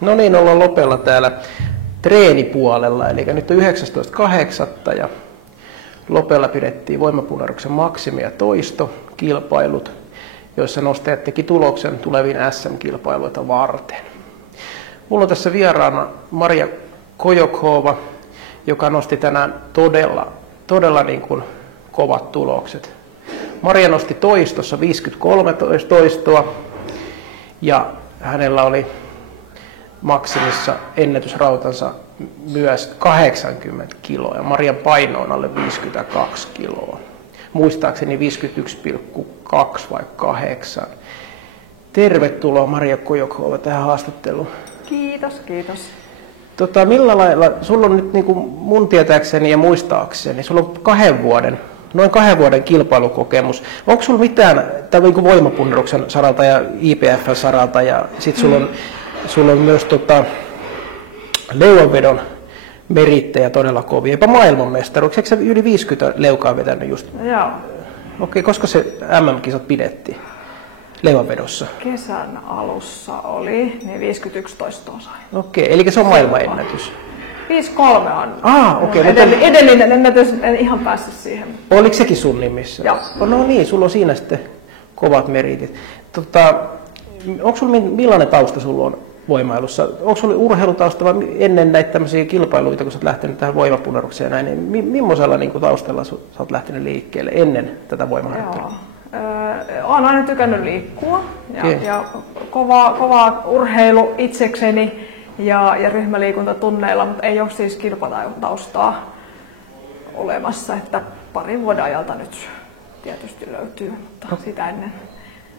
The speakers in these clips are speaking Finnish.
No niin, ollaan Lopella täällä treenipuolella, eli nyt on 19.8. ja Lopella pidettiin voimapunneruksen maksimi- ja toistokilpailut, joissa nostajat teki tuloksen tuleviin SM-kilpailuita varten. Mulla on tässä vieraana Maria Kojokhova, joka nosti tänään todella niin kuin kovat tulokset. Maria nosti toistossa 53 toistoa ja hänellä oli maksimissa ennätysrautansa myös 80 kiloa ja Marian paino on alle 52 kiloa. Muistaakseni 51,2 vai 8. Tervetuloa Maria Kojokhova tähän haastatteluun. Kiitos, kiitos. Millä lailla, sulla on nyt niin kuin mun tietääkseni ja muistaakseni, sulla on noin 2 vuoden kilpailukokemus. Onko sulla mitään niin kuin voimapunneruksen saralta ja IPF-saralta ja sitten sulla on myös leuanvedon merittejä todella kovia, jopa maailmanmestaruuksia. Eikö sä yli 50 leukaa vetänyt just? Joo. Okei, koska se MM-kisat pidettiin leuanvedossa? Kesän alussa oli, niin 51 toistoa sain. Okei, eli se on maailmanennätys. 5-3 on okei, edellinen ennätys, en ihan päässyt siihen. Oliko sekin sun nimissä? Joo. No niin, sulla on siinä sitten kovat meritit. Onko sulla millainen tausta sulla on voimailussa? Onko sulla urheilutausta vai ennen näitä tämmöisiä kilpailuita, kun sä oot lähtenyt tähän voimapunnerukseen näin, niin millaisella niin taustalla sä oot lähtenyt liikkeelle ennen tätä voimaharjoittelua? Olen aina tykännyt liikkua ja kovaa urheilu itsekseni ja ryhmäliikuntatunneilla, mutta ei ole siis kilpataustaa olemassa, että parin vuoden ajalta nyt tietysti löytyy, mutta sitä ennen.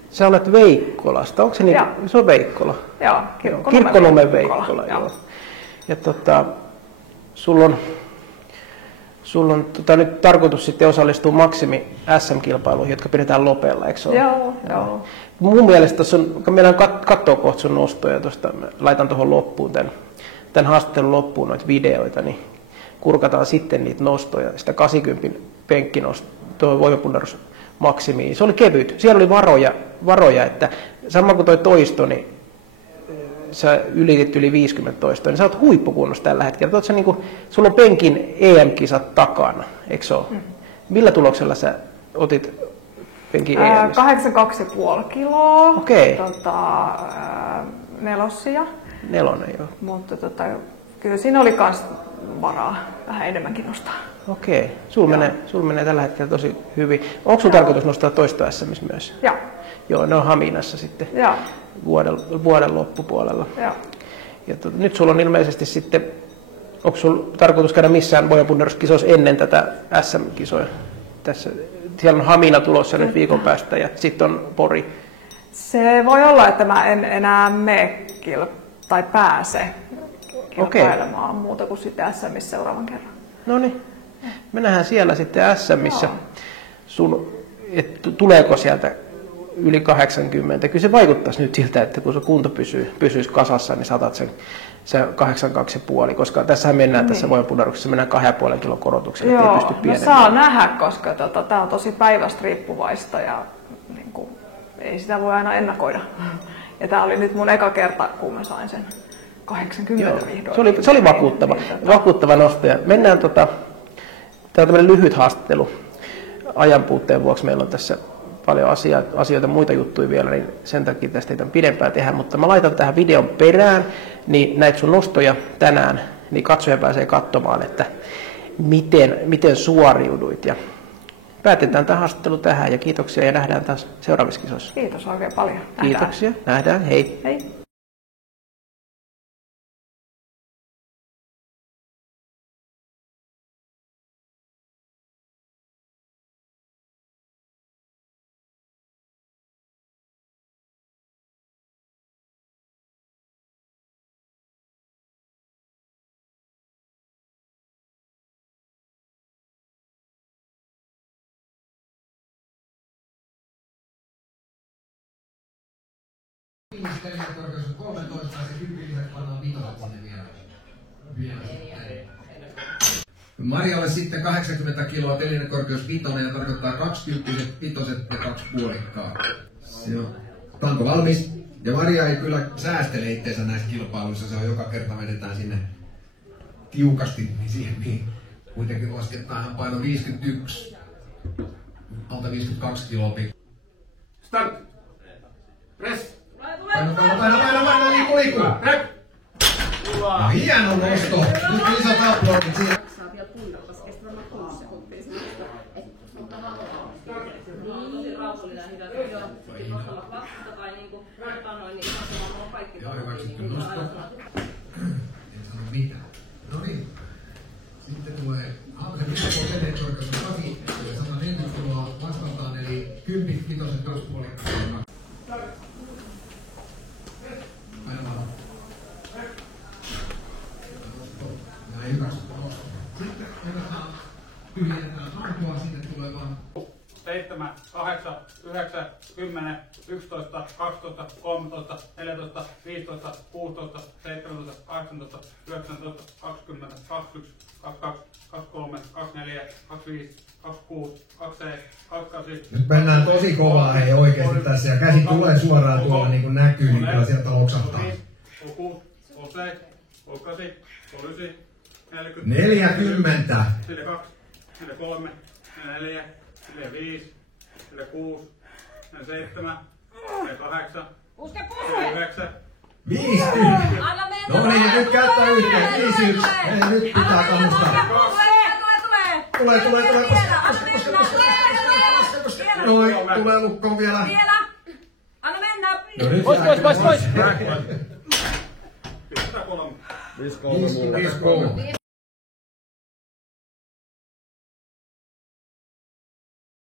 Sä olet Veikkolasta, onko se niin? Se on Veikkola. Joo, Kirkkonummen Veikkola. Joo. Ja sulla on nyt tarkoitus sitten osallistua maksimi SM-kilpailuihin, jotka pidetään Lopella, eikö se ole? Joo. Mun mielestä meillä on katsoa kohta sun nostoja, laitan tuohon loppuun tämän haastattelun loppuun noita videoita, niin kurkataan sitten niitä nostoja, sitä 80 penkkinostoa voimapunnerus maksimiin. Se oli kevyt. Siellä oli varoja, että sama kuin toi toisto, niin sä ylitit yli 50 toistoa, niin sä oot huippukunnossa tällä hetkellä. Sulla on penkin EM-kisat takana, eikö se ole? Millä tuloksella sä otit penkin EM-kisat? 82,5 kiloa. Okei. Nelossia. Nelonen, joo. Mutta kyllä siinä oli myös varaa vähän enemmänkin nostaa. Okei. Sulla menee tällä hetkellä tosi hyvin. Onko sun tarkoitus nostaa toista SM:ssä myös? Joo. Joo, ne on Haminassa sitten vuoden loppupuolella. Joo. Ja nyt sulla on ilmeisesti sitten, onko sulla tarkoitus käydä missään voimapunneruskisoissa ennen tätä SM-kisoja? Siellä on Hamina tulossa nyt viikon päästä ja sitten on Pori. Se voi olla, että mä en enää pääse kilpailemaan muuta kuin sitten SM:ssä seuraavan kerran. No niin, me nähdään siellä sitten SM:ssä. Tuleeko sieltä yli 80? Kyllä se vaikuttaisi nyt siltä, että kun se kunto pysyisi kasassa, niin saatat sen 82,5, koska tässähän mennään tässä voimapunneruksessa, mennään 2,5 kilon korotuksella, ettei pysty pienentämään. Saa nähdä, koska tämä on tosi päivästä riippuvaista ja niin kuin, ei sitä voi aina ennakoida. Ja tämä oli nyt mun eka kerta, kun mä sain sen 80 vihdoin. Se oli vakuuttava nosto. Ja mennään, tämä on tämmöinen lyhyt haastattelu. Ajan puutteen vuoksi meillä on tässä paljon asioita, muita juttuja vielä, niin sen takia tästä ei tämän pidempään tehdä, mutta mä laitan tähän videon perään, niin näitä sun nostoja tänään, niin katsoja pääsee katsomaan, että miten suoriuduit. Ja päätetään tämä haastattelu tähän ja kiitoksia ja nähdään taas seuraavissa kisoissa. Kiitos oikein paljon. Kiitoksia. Nähdään. Hei. Hei. Korkeus on 13 ja se 10 lisäksi pannaan vitoset sinne vielä Marialle sitten 80 kiloa, telinen korkeus 5 ja tarkoittaa 20 vitoset ja 2 puolikkaa. Tanko valmis? Ja Maria ei kyllä säästele itseensä näissä kilpailuissa, se on joka kerta vedetään sinne tiukasti, niin siihen niin kuitenkin lasketaan hän paino 51, alta 52 kiloa. Start! Press! Paino, liiku! No, hieno nosto! Nyt isot aplodit siihen. Saa vielä punnata, koska kestää varmaan 6 sekuntia semmoista, mutta tosi rauhallinen ja hyvä, että joo, sitten nostalla vastuuta tai niinku, niin ihan kaikki. Joo, hyväksytty nosto. En sano mitään. No niin. Sitten tulee Hamsen Mikko Sedekorkas 140 kiloa vastaltaan, eli 10 pitoiset kasvupuolikkaat. Painamaan. Näin hyväksytty nosto. Sitten otetaan, tyhjennetään hankua, sinne tulee vaan 7, 8, 9, 10, 11, 12, 13, 14, 15, 16, 17, 18, 19, 20, 21, 22, 23, 24, 25, 26, 27, 28. Nyt mennään tosi kovaa hei oikeesti tässä ja käsi tulee suoraan tuolla niin kuin näkyy, niin kyllä sieltä loksahtaa. 36, 37, 39, 40, 40. 42, 43, 44, 45, 46, 47, 48, 49. 50. Anna mennä! No niin, nyt käyttää yhteen. 51. Ei, nyt pitää kannustaa. Tulee. Noin, tulee lukkoon vielä. Vielä! Anna mennä! No nyt Pois! Pistää 3. 5-3.